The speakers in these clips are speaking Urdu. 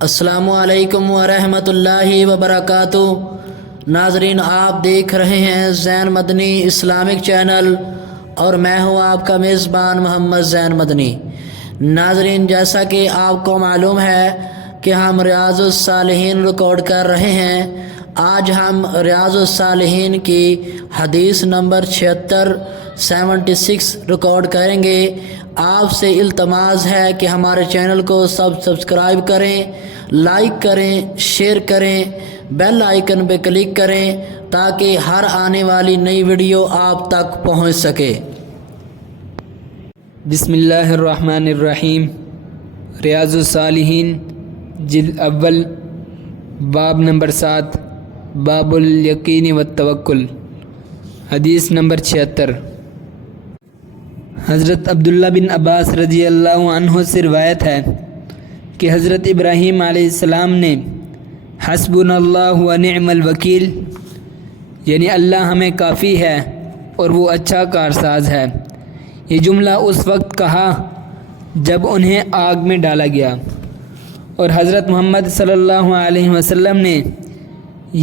السلام علیکم ورحمۃ اللہ وبرکاتہ۔ ناظرین، آپ دیکھ رہے ہیں زین مدنی اسلامک چینل اور میں ہوں آپ کا میزبان محمد زین مدنی۔ ناظرین، جیسا کہ آپ کو معلوم ہے کہ ہم ریاض الصالحین ریکارڈ کر رہے ہیں۔ آج ہم ریاض الصالحین کی حدیث نمبر 76 ریکارڈ کریں گے۔ آپ سے التماس ہے کہ ہمارے چینل کو سبسکرائب کریں، لائک کریں، شیئر کریں، بیل آئیکن پہ کلک کریں تاکہ ہر آنے والی نئی ویڈیو آپ تک پہنچ سکے۔ بسم اللہ الرحمن الرحیم۔ ریاض الصالحین جلد اول، باب نمبر 7، باب الیقین والتوکل، حدیث نمبر 76۔ حضرت عبداللہ بن عباس رضی اللہ عنہ سے روایت ہے کہ حضرت ابراہیم علیہ السلام نے حسبنا اللہ ونعم الوکیل، یعنی اللہ ہمیں کافی ہے اور وہ اچھا کارساز ہے، یہ جملہ اس وقت کہا جب انہیں آگ میں ڈالا گیا، اور حضرت محمد صلی اللہ علیہ وسلم نے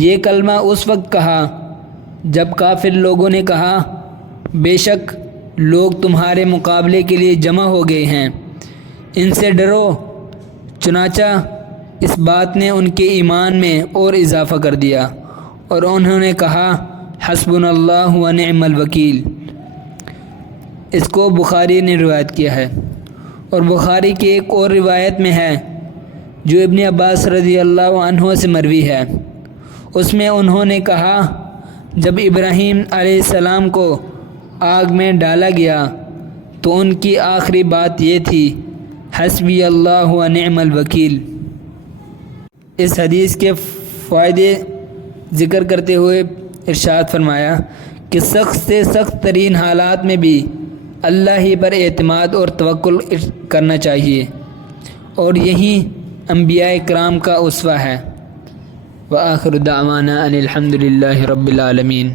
یہ کلمہ اس وقت کہا جب کافر لوگوں نے کہا بے شک لوگ تمہارے مقابلے کے لیے جمع ہو گئے ہیں، ان سے ڈرو۔ چنانچہ اس بات نے ان کے ایمان میں اور اضافہ کر دیا اور انہوں نے کہا حسبنا اللہ ونعم الوکیل۔ اس کو بخاری نے روایت کیا ہے، اور بخاری کی ایک اور روایت میں ہے جو ابن عباس رضی اللہ عنہ سے مروی ہے، اس میں انہوں نے کہا جب ابراہیم علیہ السلام کو آگ میں ڈالا گیا تو ان کی آخری بات یہ تھی حسبی اللہ ونعم الوکیل۔ اس حدیث کے فائدے ذکر کرتے ہوئے ارشاد فرمایا کہ سخت سے سخت ترین حالات میں بھی اللہ ہی پر اعتماد اور توکل کرنا چاہیے، اور یہی انبیاء کرام کا اسوہ ہے۔ وآخر دعوانا ان الحمد للہ رب العالمین۔